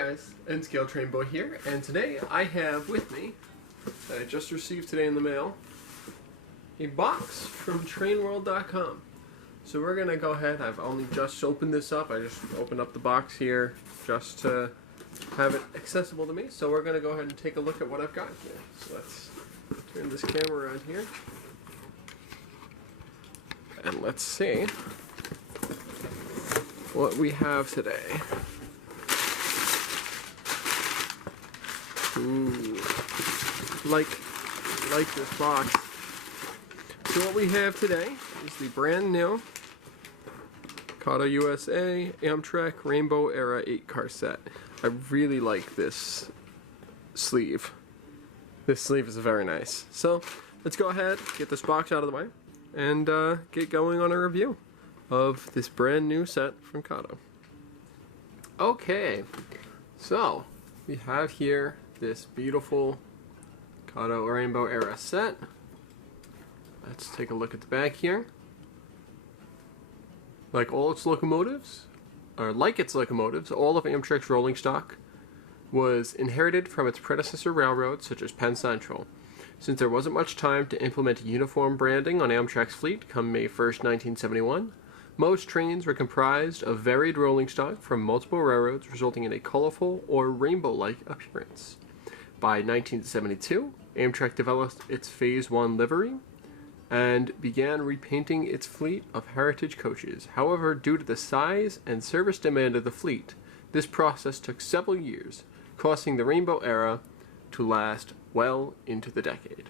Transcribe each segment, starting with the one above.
guys, N Scale Train Boy here, and today I have with me, that I just received today in the mail, a box from trainworld.com. So we're gonna go ahead. I've only just opened this up. I just opened up the box here just to have it accessible to me. So we're gonna go ahead and take a look at what I've got here. So let's turn this camera around here, and let's see what we have today. Ooh, like this box. So what we have today is the brand new KATO USA Amtrak Rainbow Era 8-car set. I really like this sleeve. This sleeve is very nice. So let's go ahead, get this box out of the way, and get going on a review of this brand new set from KATO. Okay, so we have here this beautiful KATO Rainbow Era set. Let's take a look at the back here. Like its locomotives, all of Amtrak's rolling stock was inherited from its predecessor railroads such as Penn Central. Since there wasn't much time to implement uniform branding on Amtrak's fleet come May 1st, 1971, most trains were comprised of varied rolling stock from multiple railroads, resulting in a colorful or rainbow-like appearance. By 1972, Amtrak developed its Phase 1 livery and began repainting its fleet of heritage coaches. However, due to the size and service demand of the fleet, this process took several years, causing the Rainbow Era to last well into the decade.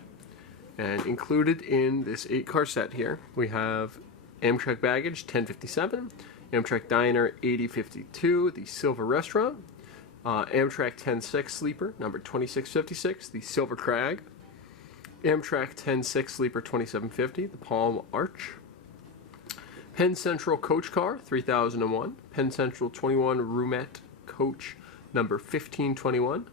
And included in this 8-car set here, we have Amtrak Baggage 1057, Amtrak Diner 8052, the Silver Restaurant, Amtrak 106 Sleeper number 2656, the Silver Crag, Amtrak 106 Sleeper 2750, the Palm Arch, Penn Central Coach Car 3001, Penn Central 21 Roomette Coach number 1521,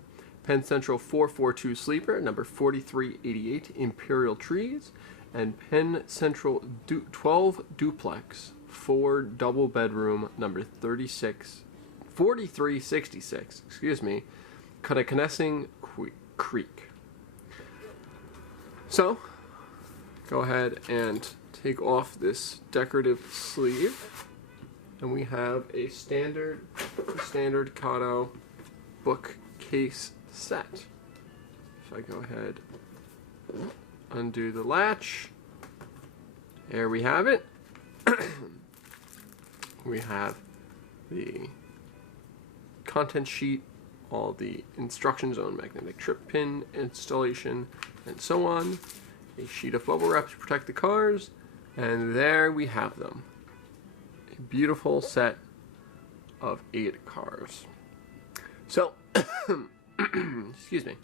Penn Central 442 Sleeper number 4388 Imperial Trees, and Penn Central 12 Duplex 4 double bedroom number 4366, Connoissing Creek. So, go ahead and take off this decorative sleeve, and we have a standard KATO bookcase set. So I go ahead, undo the latch. There we have it. We have the content sheet, all the instructions on magnetic trip pin installation, and so on. A sheet of bubble wrap to protect the cars, and there we have them. A beautiful set of 8 cars. So, excuse me.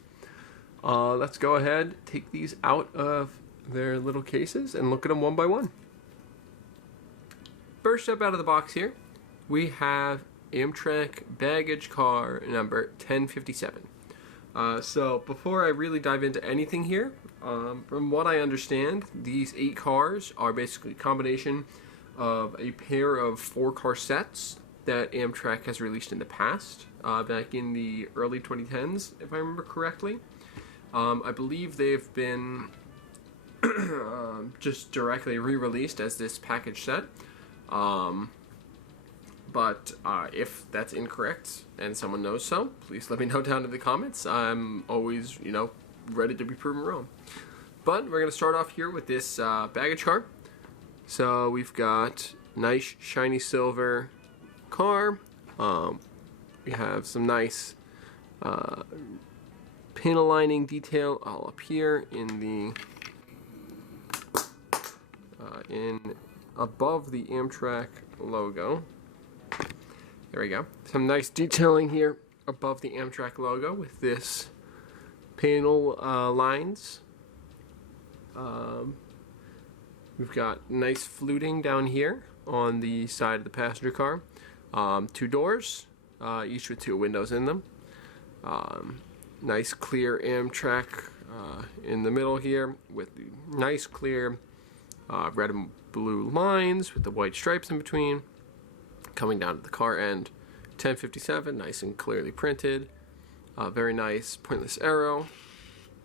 Let's go ahead, take these out of their little cases, and look at them one by one. First up out of the box here, we have Amtrak Baggage Car number 1057. So before I really dive into anything here, from what I understand, these 8 cars are basically a combination of a pair of 4-car sets that Amtrak has released in the past, back in the early 2010s, if I remember correctly. I believe they've been just directly re-released as this package set. But if that's incorrect and someone knows so, please let me know down in the comments. I'm always, ready to be proven wrong. But we're going to start off here with this baggage car. So we've got nice shiny silver car. We have some nice panel lining detail all up here in the above the Amtrak logo. There we go. Some nice detailing here above the Amtrak logo with this panel lines. We've got nice fluting down here on the side of the passenger car. 2 doors, each with 2 windows in them. Nice clear Amtrak in the middle here with the nice clear red and blue lines with the white stripes in between, coming down to the car end 1057, nice and clearly printed. Very nice pointless arrow.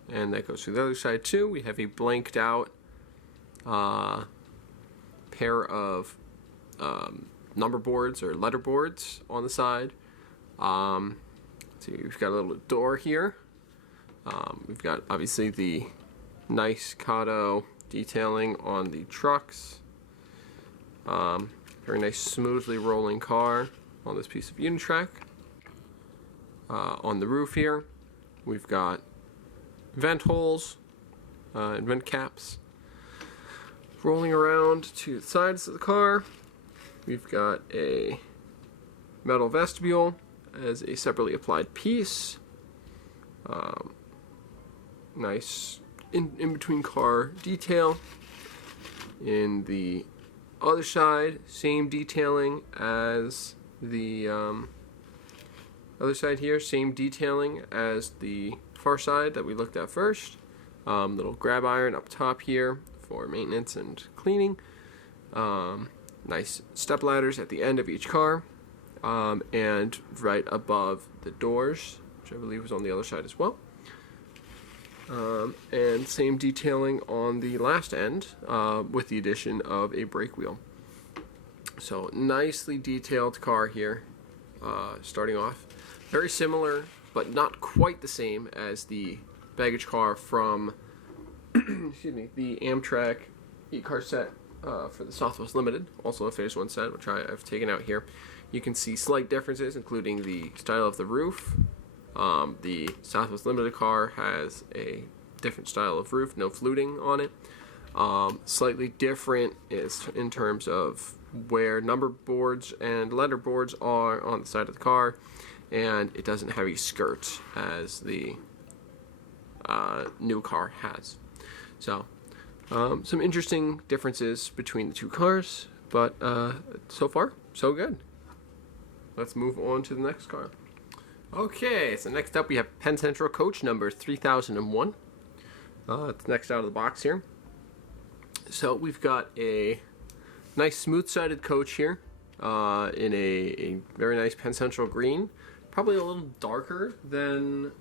And that goes to the other side too. We have a blanked out pair of number boards or letter boards on the side. So we've got a little door here. We've got obviously the nice KATO detailing on the trucks. Very nice smoothly rolling car on this piece of Unitrack. On the roof here, we've got vent holes and vent caps. Rolling around to the sides of the car, we've got a metal vestibule as a separately applied piece. Nice in between car detail. In the other side, same detailing as the other side here, same detailing as the far side that we looked at first. Little grab iron up top here for maintenance and cleaning. Nice step ladders at the end of each car, and right above the doors, which I believe was on the other side as well. And same detailing on the last end, with the addition of a brake wheel. So nicely detailed car here, starting off. Very similar, but not quite the same as the baggage car from excuse me, the Amtrak 8-car set for the Southwest Limited, also a Phase 1 set, which I've taken out here. You can see slight differences, including the style of the roof. The Southwest Limited car has a different style of roof, no fluting on it. Slightly different is in terms of where number boards and letter boards are on the side of the car, and it doesn't have a skirt as the new car has. So, some interesting differences between the two cars, but so far, so good. Let's move on to the next car. Okay, so next up we have Penn Central coach number 3001. It's next out of the box here. So we've got a nice smooth-sided coach here in a very nice Penn Central green. Probably a little darker than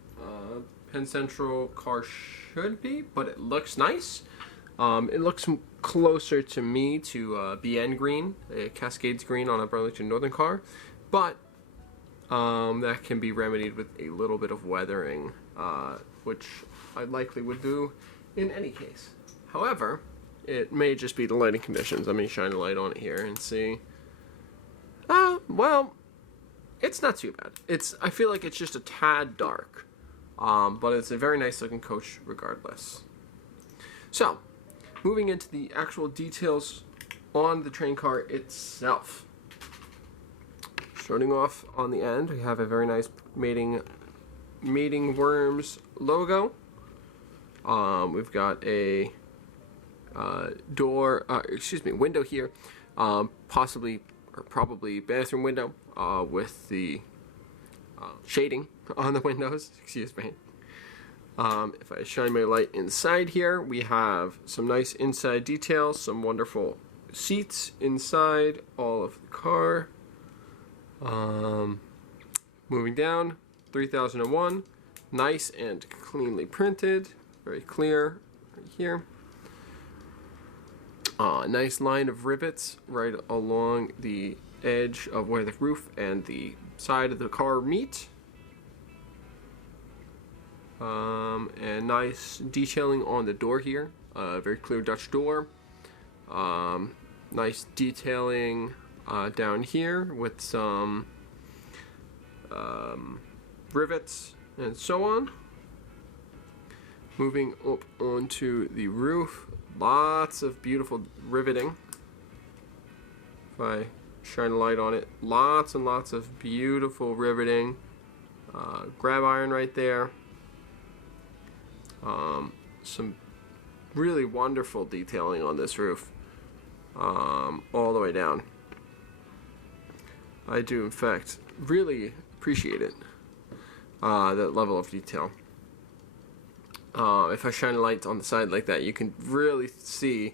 Penn Central car should be, but it looks nice. It looks closer to me to BN green, a Cascades green on a Burlington Northern car, but that can be remedied with a little bit of weathering, which I likely would do in any case. However, it may just be the lighting conditions. Let me shine a light on it here and see. Well, it's not too bad. I feel like it's just a tad dark, but it's a very nice looking coach regardless. So, moving into the actual details on the train car itself. Starting off on the end, we have a very nice mating worms logo. We've got a window here, possibly or probably bathroom window with the shading on the windows. Excuse me. If I shine my light inside here, we have some nice inside details, some wonderful seats inside all of the car. Moving down, 3001, nice and cleanly printed, very clear right here. Nice line of rivets right along the edge of where the roof and the side of the car meet. And nice detailing on the door here, very clear Dutch door. Nice detailing down here with some rivets and so on. Moving up onto the roof, lots of beautiful riveting. If I shine a light on it, lots and lots of beautiful riveting. Grab iron right there. Some really wonderful detailing on this roof, all the way down. I do, in fact, really appreciate it, that level of detail. If I shine a light on the side like that, you can really see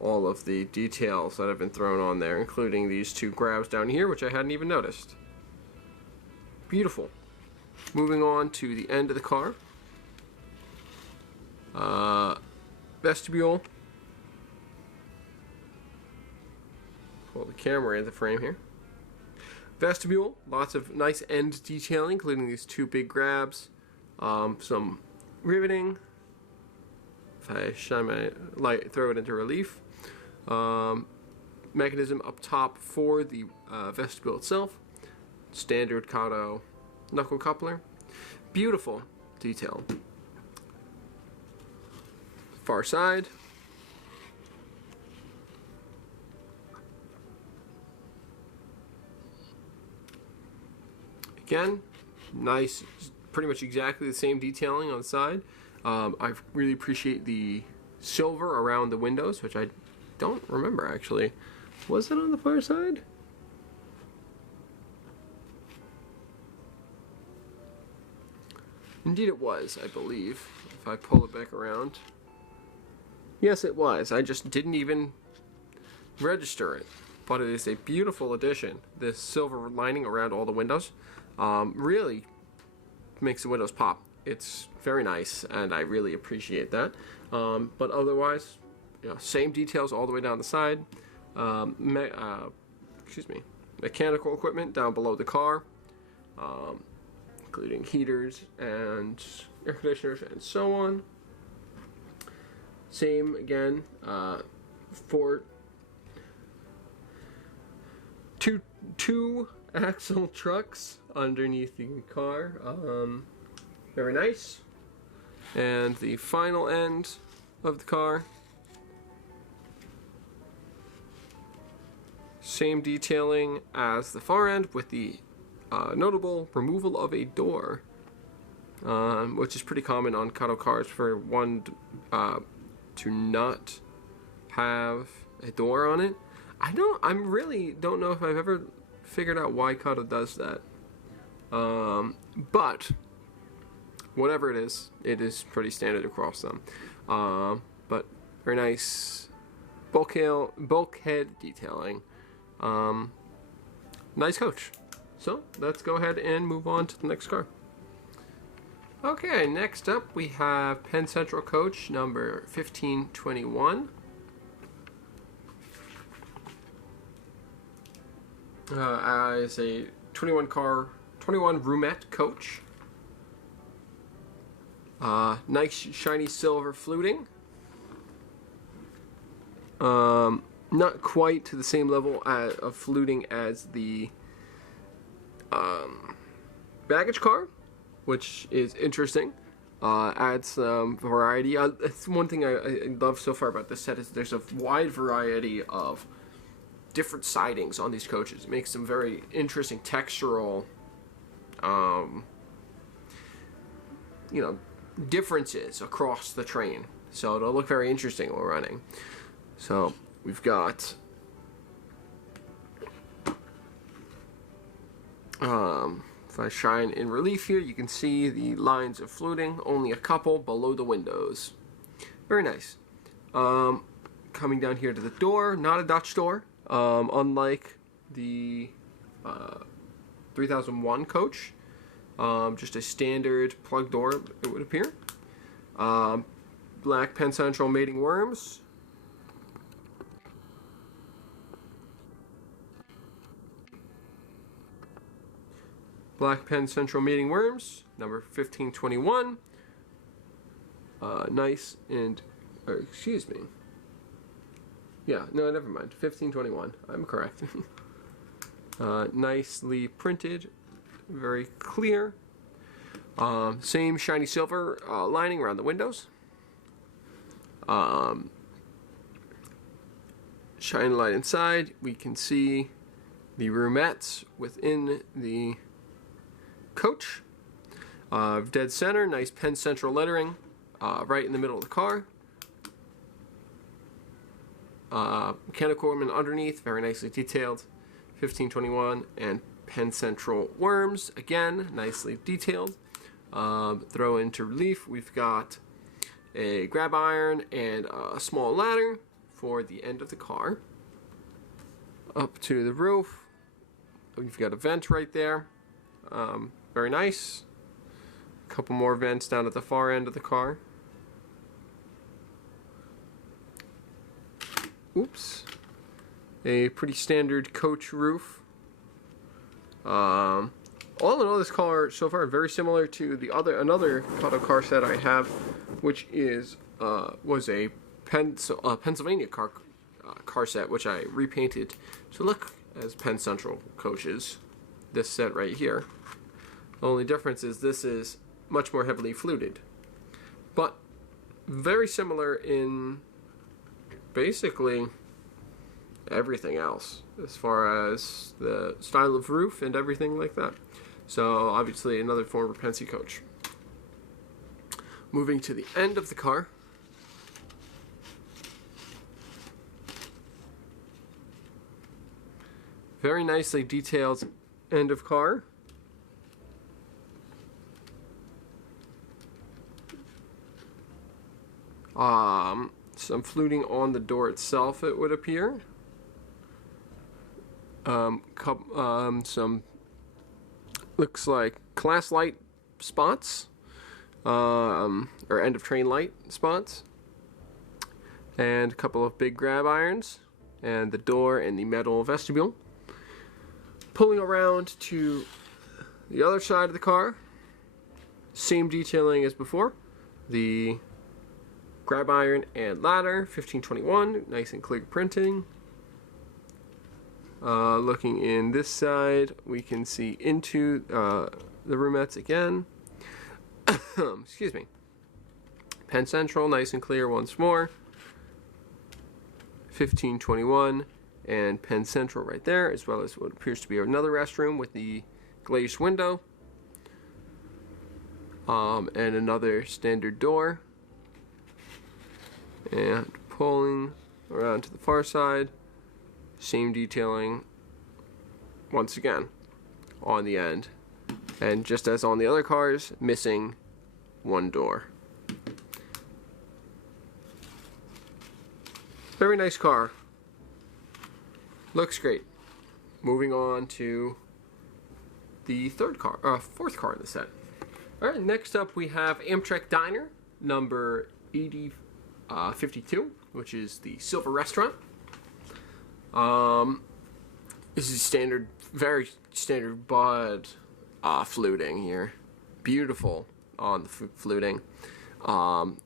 all of the details that have been thrown on there, including these two grabs down here, which I hadn't even noticed. Beautiful. Moving on to the end of the car. Vestibule. Pull the camera into frame here. Vestibule, lots of nice end detailing, including these two big grabs, some riveting. If I shine my light, throw it into relief. Mechanism up top for the vestibule itself. Standard KATO knuckle coupler. Beautiful detail. Far side. Again, nice, pretty much exactly the same detailing on the side. I really appreciate the silver around the windows, which I don't remember actually. Was it on the far side? Indeed it was, I believe, if I pull it back around. Yes, it was. I just didn't even register it. But it is a beautiful addition. This silver lining around all the windows really makes the windows pop. It's very nice, and I really appreciate that. But otherwise, same details all the way down the side. Mechanical equipment down below the car, including heaters and air conditioners and so on. Same again for two axle trucks underneath the car. Very nice. And the final end of the car, same detailing as the far end with the notable removal of a door, which is pretty common on KATO cars for one to not have a door on it. I really don't know if I've ever figured out why KATO does that. But whatever it is pretty standard across them. But very nice bulkhead detailing. Nice coach. So let's go ahead and move on to the next car. Okay, next up we have Penn Central coach number 1521. As a 21 roomette coach. Nice shiny silver fluting. Not quite to the same level of fluting as the baggage car, which is interesting. Adds some variety. That's one thing I love so far about this set is there's a wide variety of different sidings on these coaches. It makes them very interesting textural, differences across the train. So it'll look very interesting while running. So we've got if I shine in relief here, you can see the lines of fluting, only a couple below the windows. Very nice. Coming down here to the door, not a Dutch door, unlike the 3001 coach. Just a standard plug door, it would appear. Black Penn Central mating worms. Black Penn Central mating worms, number 1521. Nice and, excuse me. Yeah, no, never mind. 1521. I'm correct. Nicely printed, very clear. Same shiny silver lining around the windows. Shine light inside. We can see the roomettes within the coach. Dead center, nice Penn Central lettering right in the middle of the car. Mechanical equipment underneath, very nicely detailed. 1521 and Penn Central worms, again, nicely detailed. Throw into relief, we've got a grab iron and a small ladder for the end of the car. Up to the roof, we've got a vent right there. Very nice. A couple more vents down at the far end of the car. Oops. A pretty standard coach roof. All in all, this car so far very similar to the another Kato car set I have, which was a Pennsylvania car set, which I repainted to look as Penn Central coaches. This set right here. The only difference is this is much more heavily fluted, but very similar in basically everything else as far as the style of roof and everything like that. So obviously another former Pennsy coach. Moving to the end of the car. Very nicely detailed end of car. Some fluting on the door itself, it would appear. Some looks like class light spots, or end of train light spots, and a couple of big grab irons, and the door and the metal vestibule. Pulling around to the other side of the car, same detailing as before. The grab iron and ladder, 1521, nice and clear printing. Looking in this side, we can see into the roomettes again. Excuse me. Penn Central, nice and clear once more. 1521 and Penn Central right there, as well as what appears to be another restroom with the glazed window. And another standard door. And pulling around to the far side, same detailing once again on the end. And just as on the other cars, missing one door. Very nice car. Looks great. Moving on to the fourth car in the set. Alright, next up we have Amtrak Diner, number 8052, which is the Silver Restaurant. This is standard, very standard bud fluting here. Beautiful on the fluting.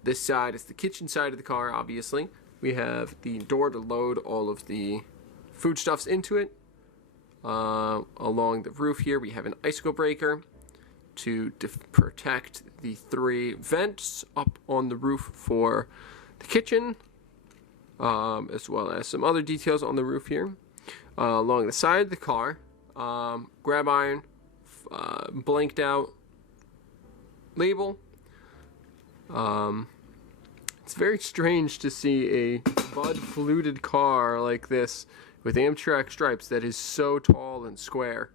This side is the kitchen side of the car, obviously. We have the door to load all of the foodstuffs into it. Along the roof here, we have an icicle breaker to protect the 3 vents up on the roof for the kitchen, as well as some other details on the roof here. Along the side of the car, grab iron, blanked out label. It's very strange to see a bud fluted car like this with Amtrak stripes that is so tall and square.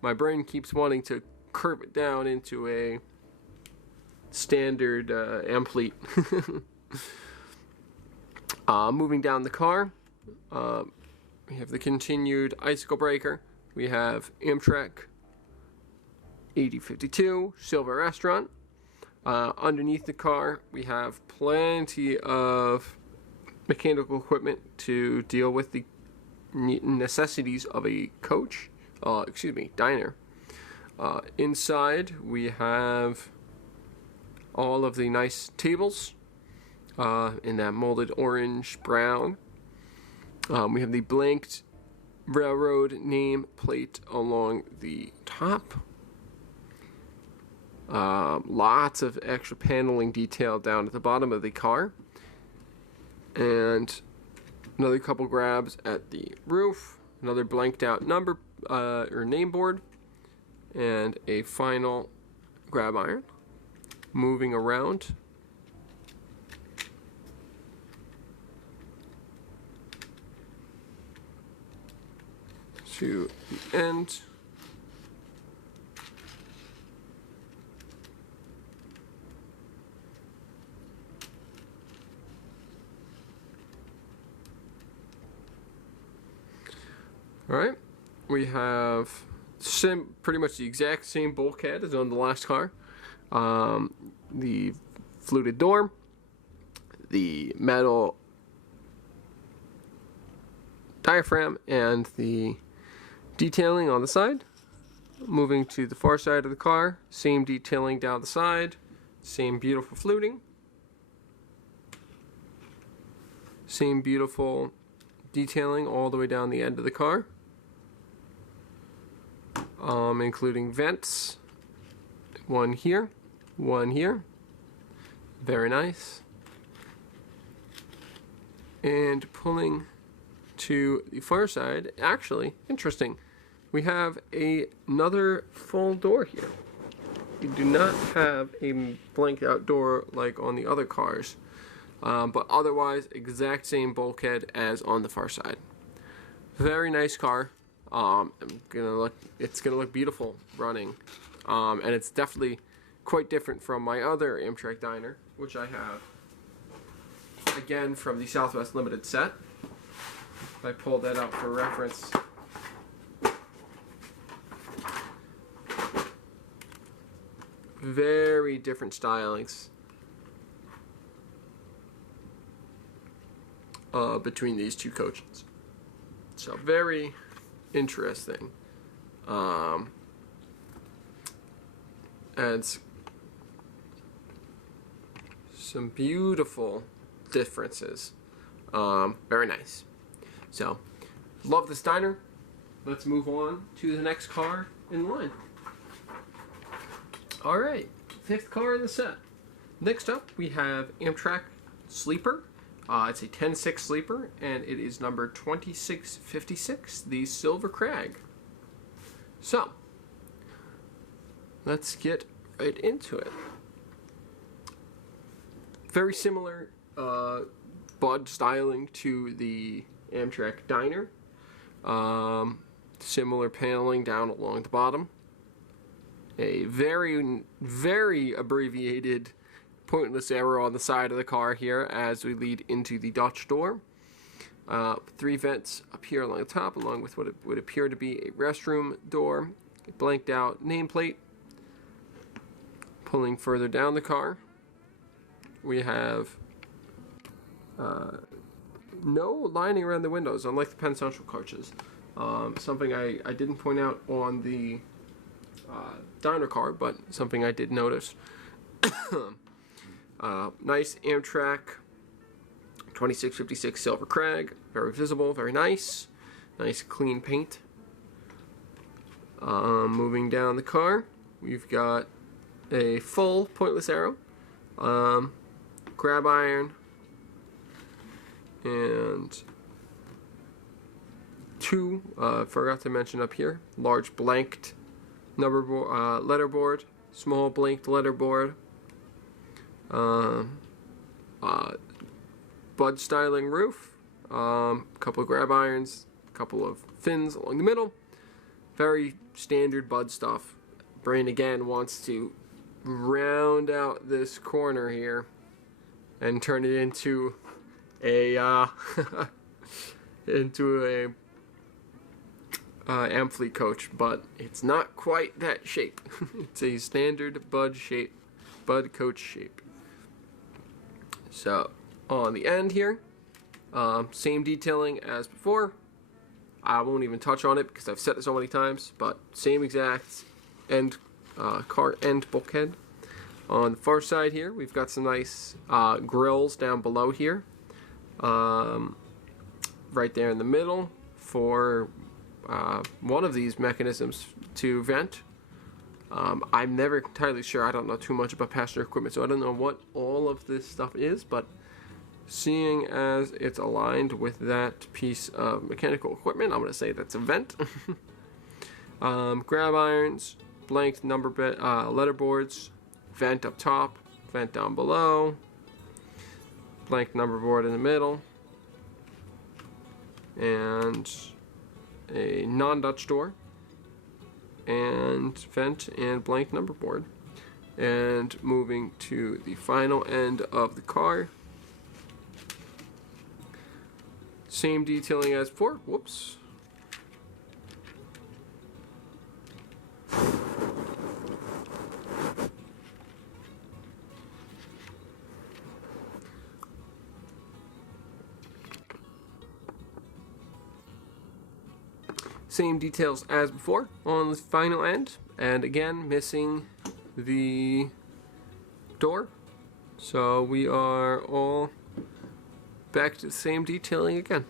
My brain keeps wanting to curve it down into a standard amplete. Moving down the car, we have the continued icicle breaker. We have Amtrak 8052 Silver Restaurant. Underneath the car, we have plenty of mechanical equipment to deal with the necessities of a coach, diner. Inside, we have all of the nice tables in that molded orange brown. We have the blanked railroad name plate along the top. Lots of extra paneling detail down at the bottom of the car. And another couple grabs at the roof. Another blanked out number or name board. And a final grab iron. Moving around. To the end. Alright, we have pretty much the exact same bulkhead as on the last car. The fluted door, the metal diaphragm, and the detailing on the side. Moving to the far side of the car, same detailing down the side, same beautiful fluting, same beautiful detailing all the way down the end of the car, including vents, one here, very nice, and pulling to the far side, actually, interesting, we have another full door here. We do not have a blanked out door like on the other cars, but otherwise exact same bulkhead as on the far side. Very nice car. It's gonna look beautiful running, and it's definitely quite different from my other Amtrak diner, which I have again from the Southwest Limited set. I pulled that out for reference. Very different stylings between these two coaches. So very interesting. And some beautiful differences. Very nice. So, love this diner. Let's move on to the next car in line. Alright, fifth car in the set. Next up, we have Amtrak Sleeper. It's a 10-6 sleeper, and it is number 2656, the Silver Crag. So, let's get right into it. Very similar bud styling to the Amtrak diner. Similar paneling down along the bottom. A very, very abbreviated pointless arrow on the side of the car here as we lead into the Dutch door. 3 vents up here along the top, along with what would appear to be a restroom door. A blanked out nameplate. Pulling further down the car, we have no lining around the windows, unlike the Penn Central coaches. Something I didn't point out on the diner car, but something I did notice. Nice Amtrak 2656 Silver Crag, very visible, very nice. Nice clean paint. Moving down the car, we've got a full pointless arrow, grab iron, and 2, forgot to mention up here, large blanked letterboard, small blanked letterboard, bud styling roof, couple of grab irons, couple of fins along the middle. Very standard bud stuff. Brain again wants to round out this corner here and turn it into a Amfleet coach, but it's not quite that shape. It's a standard bud coach shape. So on the end here, same detailing as before. I won't even touch on it because I've said it so many times, but same exact end car end bulkhead. On the far side here, we've got some nice grills down below here, right there in the middle for one of these mechanisms to vent. I'm never entirely sure. I don't know too much about passenger equipment, so I don't know what all of this stuff is, but seeing as it's aligned with that piece of mechanical equipment, I'm going to say that's a vent. Grab irons, blanked number letterboards, vent up top, vent down below, blanked number board in the middle, and a non-Dutch door, and vent and blank number board. And moving to the final end of the car, same detailing as before. Whoops. Same details as before on the final end, and again missing the door. So we are all back to the same detailing again.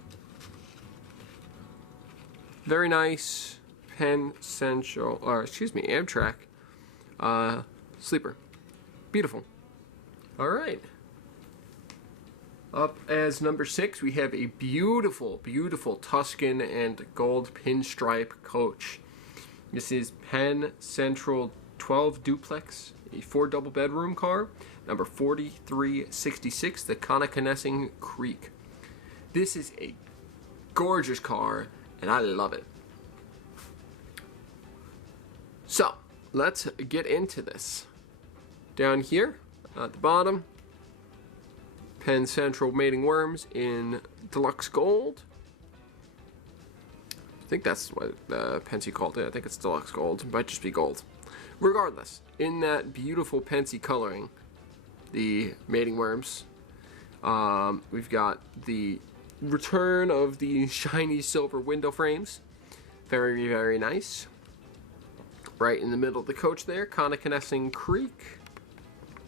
Very nice Penn Central, or excuse me, Amtrak sleeper. Beautiful. All right. Up as number 6, we have a beautiful, beautiful Tuscan and gold pinstripe coach. This is Penn Central 12 duplex, a 4 double bedroom car, number 4366, the Connoquenessing Creek. This is a gorgeous car, and I love it. So, let's get into this. Down here, at the bottom, Penn Central mating worms in deluxe gold. I think that's what Pensy called it. I think it's deluxe gold. It might just be gold. Regardless, in that beautiful Pensy coloring, the mating worms, we've got the return of the shiny silver window frames. Very, very nice. Right in the middle of the coach there, Connoquenessing Creek,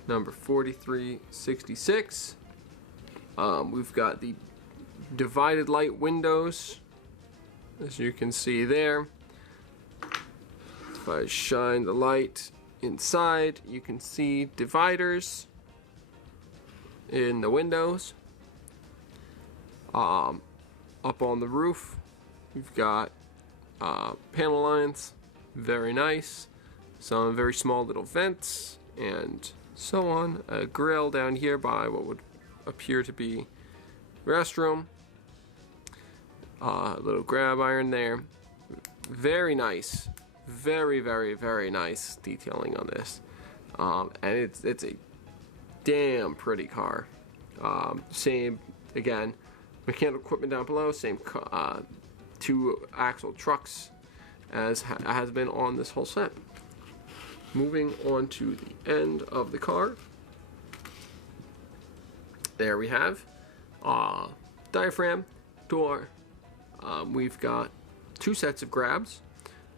number 4366. We've got the divided light windows, as you can see there. If I shine the light inside, you can see dividers in the windows. Up on the roof, we've got panel lines, very nice. Some very small little vents and so on. A grill down here by what would appear to be restroom. A little grab iron there. Very nice. Very, very, very nice detailing on this. And it's a damn pretty car. Same, again, mechanical equipment down below. Same 2 axle trucks as has been on this whole set. Moving on to the end of the car. There we have diaphragm, door. We've got 2 sets of grabs,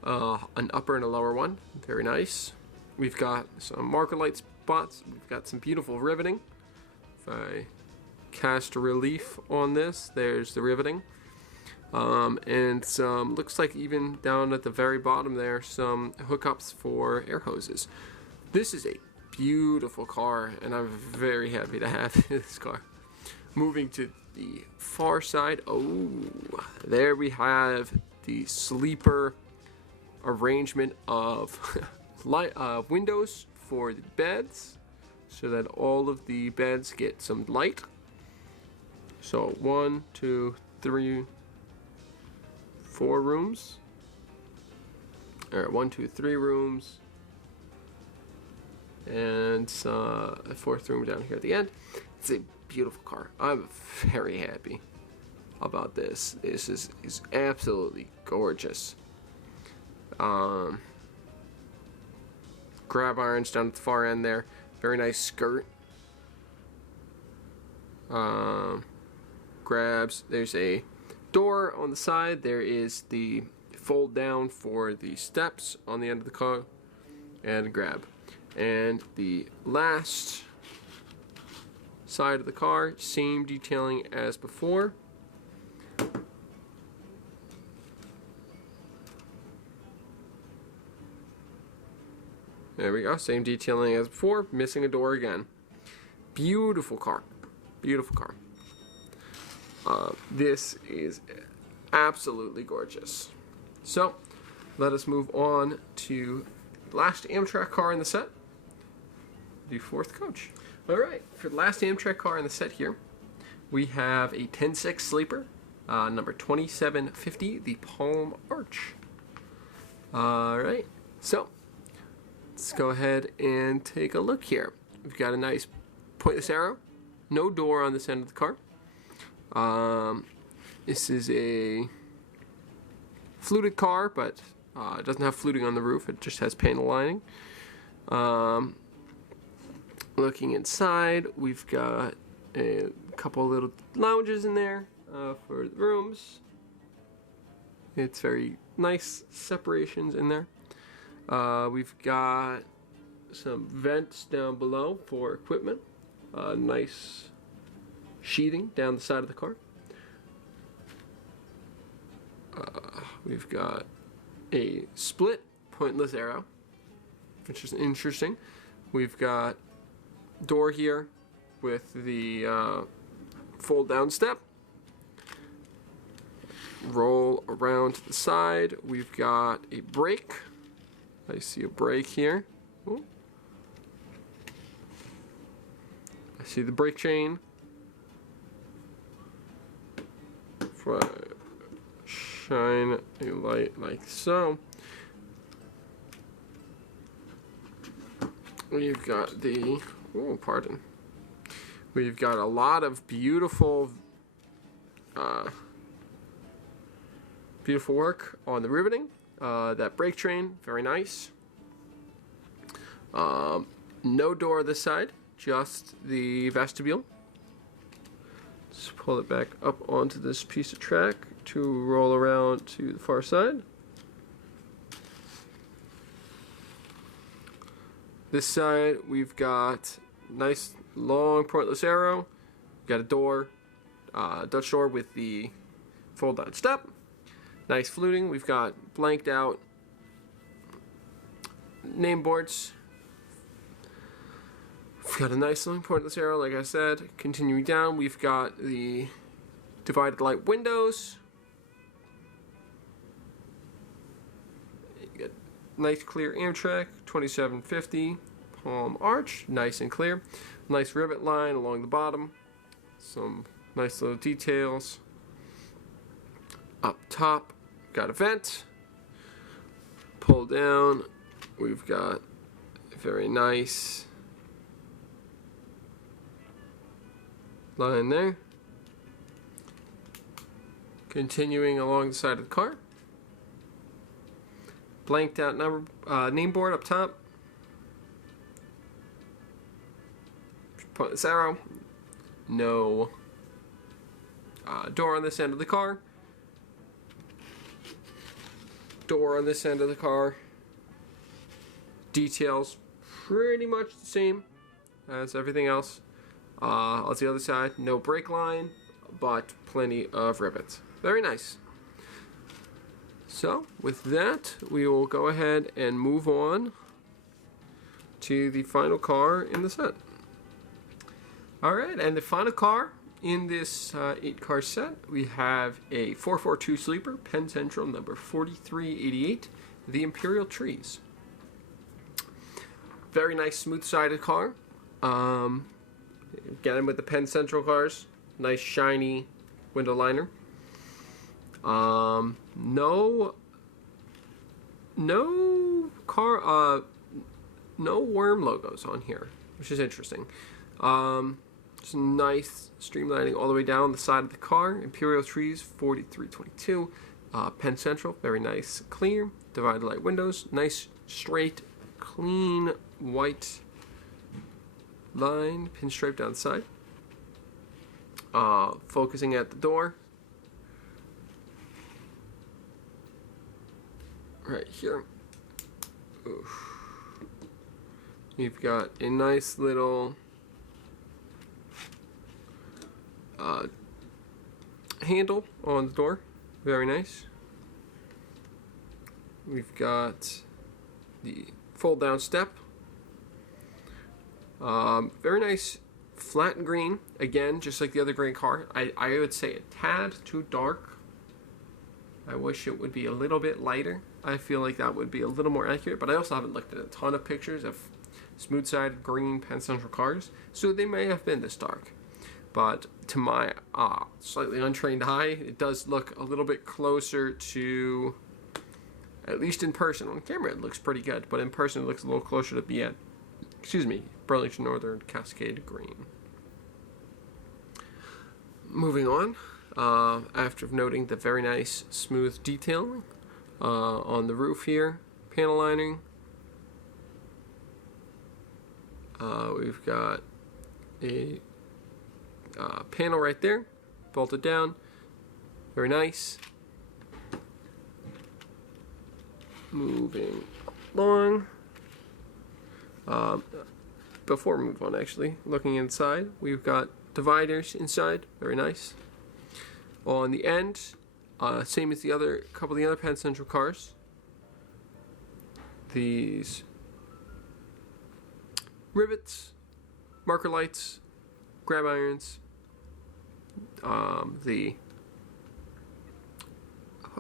an upper and a lower one. Very nice. We've got some marker light spots. We've got some beautiful riveting. If I cast a relief on this, there's the riveting. And some, looks like even down at the very bottom there, some hookups for air hoses. This is a beautiful car, and I'm very happy to have this car. Moving to the far side, oh, there we have the sleeper arrangement of windows for the beds, so that all of the beds get some light. So 1, 2, 3, 4 rooms. All right, 1, 2, 3 rooms. And a 4th room down here at the end. It's a beautiful car. I'm very happy about this. This is absolutely gorgeous. Grab irons down at the far end there. Very nice skirt. Grabs. There's a door on the side. There is the fold down for the steps on the end of the car. And grab. And the last side of the car, same detailing as before. There we go, same detailing as before, missing a door again. Beautiful car, beautiful car. This is absolutely gorgeous. So, let us move on to the last Amtrak car in the set, the 4th coach. Alright, for the last Amtrak car in the set here, we have a 10-6 sleeper, number 2750, the Palm Arch. Alright, so let's go ahead and take a look here. We've got a nice pointless arrow, no door on this end of the car. This is a fluted car, but it doesn't have fluting on the roof, it just has panel lining. Looking inside, we've got a couple little lounges in there for the rooms. It's very nice separations in there. We've got some vents down below for equipment. Nice sheathing down the side of the car. We've got a split pointless arrow, which is interesting. We've got door here with the fold down step. Roll around to the side. We've got a brake. I see a brake here. Ooh. I see the brake chain. Shine a light like so. We've got the, oh, pardon. We've got a lot of beautiful work on the riveting. That brake train, very nice. No door this side, just the vestibule. Let's pull it back up onto this piece of track to roll around to the far side. This side, we've got nice long pointless arrow. Got a door, Dutch door with the fold down step. Nice fluting. We've got blanked out name boards. We've got a nice long pointless arrow, like I said. Continuing down, we've got the divided light windows. You got nice clear Amtrak 2750 palm arch, nice and clear. Nice rivet line along the bottom. Some nice little details. Up top, got a vent. Pull down, we've got a very nice line there. Continuing along the side of the car. Blanked out name board up top. Point this arrow. No door on this end of the car. Door on this end of the car. Details pretty much the same as everything else. On the other side, no brake line, but plenty of rivets. Very nice. So, with that, we will go ahead and move on to the final car in the set. Alright, and the final car in this 8-car set, we have a 442 sleeper, Penn Central, number 4388, the Imperial Trees. Very nice, smooth-sided car. Again, with the Penn Central cars, nice, shiny window liner. No worm logos on here, which is interesting. Just nice streamlining all the way down the side of the car. Imperial Trees 4322. Penn Central, very nice, clear, divided light windows, nice, straight, clean, white line, pinstripe down the side. Focusing at the door. Right here. Oof. You've got a nice little handle on the door. Very nice. We've got the fold down step. Very nice flat and green. Again, just like the other green car. I would say a tad too dark. I wish it would be a little bit lighter. I feel like that would be a little more accurate, but I also haven't looked at a ton of pictures of smooth-sided green Penn Central cars, so they may have been this dark. But to my slightly untrained eye, it does look a little bit closer to, at least in person. On camera it looks pretty good, but in person it looks a little closer to Burlington Northern Cascade Green. Moving on, after noting the very nice smooth detailing on the roof here, panel lining. We've got a panel right there, bolted down, very nice. moving along. Before we move on, actually, looking inside, we've got dividers inside, very nice. On the end, same as the other couple of the other Penn Central cars. These rivets, marker lights, grab irons, the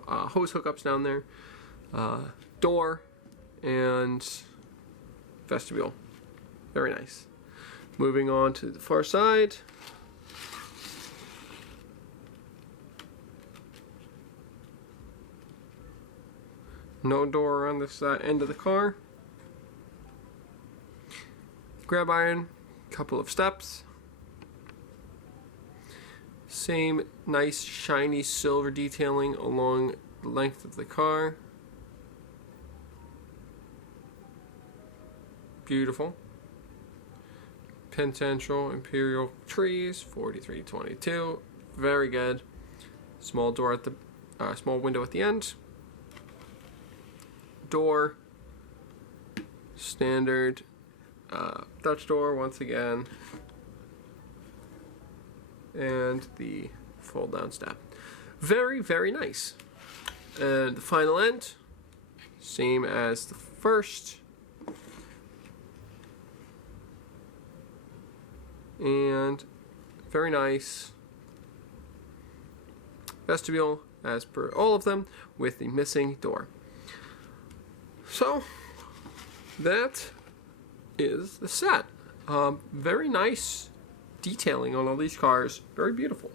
hose hookups down there, door, and vestibule. Very nice. Moving on to the far side. No door on this end of the car. Grab iron, couple of steps. Same nice shiny silver detailing along the length of the car. Beautiful. Penn Central Imperial trees, 4322. Very good. Small door at the small window at the end. Door, standard Dutch door once again, and the fold down step. Very, very nice. And the final end, same as the first, and very nice vestibule as per all of them, with the missing door. So, that is the set. Very nice detailing on all these cars. Very beautiful.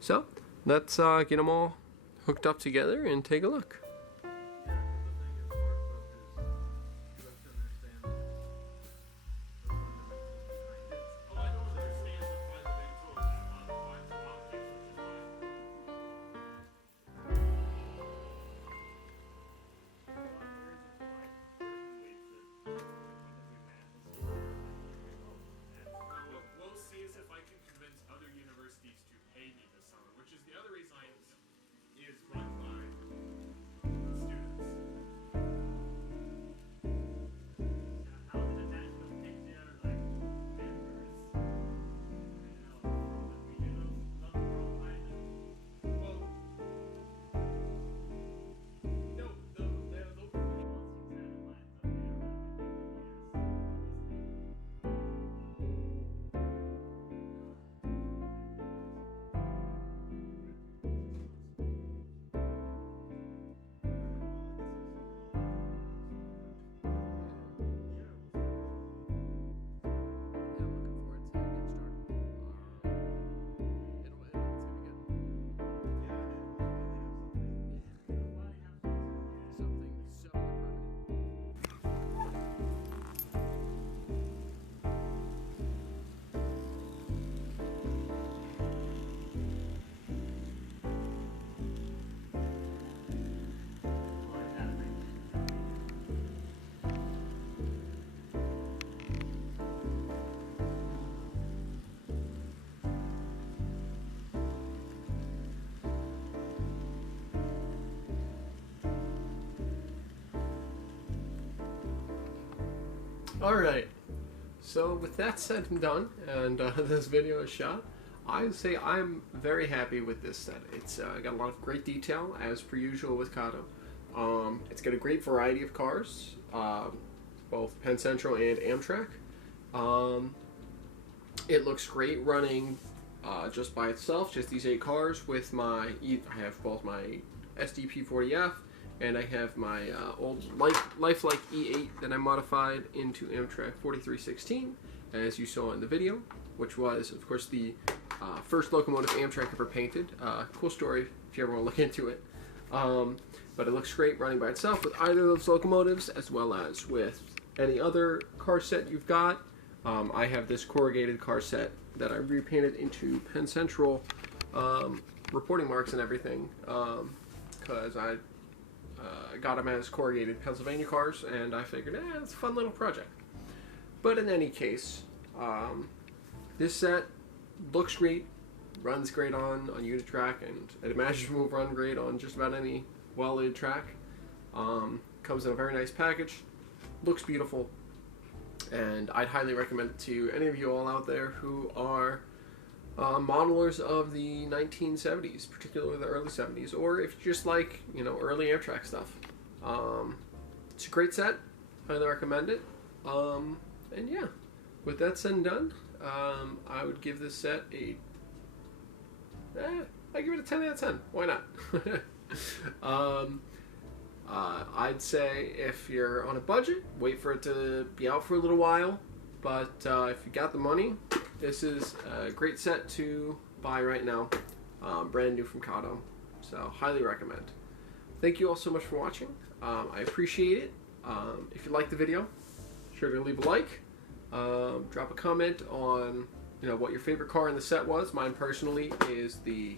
So, let's get them all hooked up together and take a look. Alright, so with that said and done, and this video is shot, I would say I'm very happy with this set. It's got a lot of great detail, as per usual with Kato. It's got a great variety of cars, both Penn Central and Amtrak. It looks great running just by itself, just these 8 cars with my, I have both my SDP40F and I have my old lifelike E8 that I modified into Amtrak 4316, as you saw in the video, which was, of course, the first locomotive Amtrak ever painted. Cool story if you ever want to look into it. But it looks great running by itself with either of those locomotives, as well as with any other car set you've got. I have this corrugated car set that I repainted into Penn Central reporting marks and everything, because I got them as corrugated Pennsylvania cars, and I figured, it's a fun little project. But in any case, this set looks great, runs great on unit track, and I'd imagine will run great on just about any well-laid track. Comes in a very nice package, looks beautiful, and I'd highly recommend it to any of you all out there who are modelers of the 1970s, particularly the early 70s, or if you just like, you know, early Amtrak stuff. It's a great set. Highly recommend it. And yeah, with that said and done, I would give this set I give it a 10 out of 10. Why not? I'd say if you're on a budget, wait for it to be out for a little while. But if you got the money, this is a great set to buy right now. Brand new from Kato. So highly recommend. Thank you all so much for watching. I appreciate it. If you liked the video, sure to leave a like. Drop a comment on what your favorite car in the set was. Mine personally is the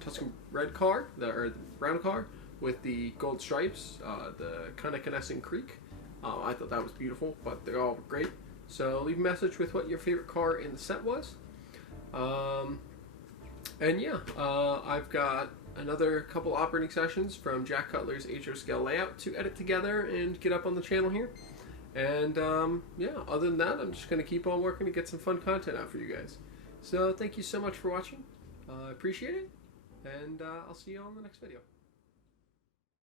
Tuscan red car, or the brown car with the gold stripes, the Connection Creek. I thought that was beautiful, but they're all great. So leave a message with what your favorite car in the set was. And yeah, I've got another couple operating sessions from Jack Cutler's HO scale layout to edit together and get up on the channel here. And yeah, other than that, I'm just going to keep on working to get some fun content out for you guys. So thank you so much for watching. I appreciate it, and I'll see you all in the next video.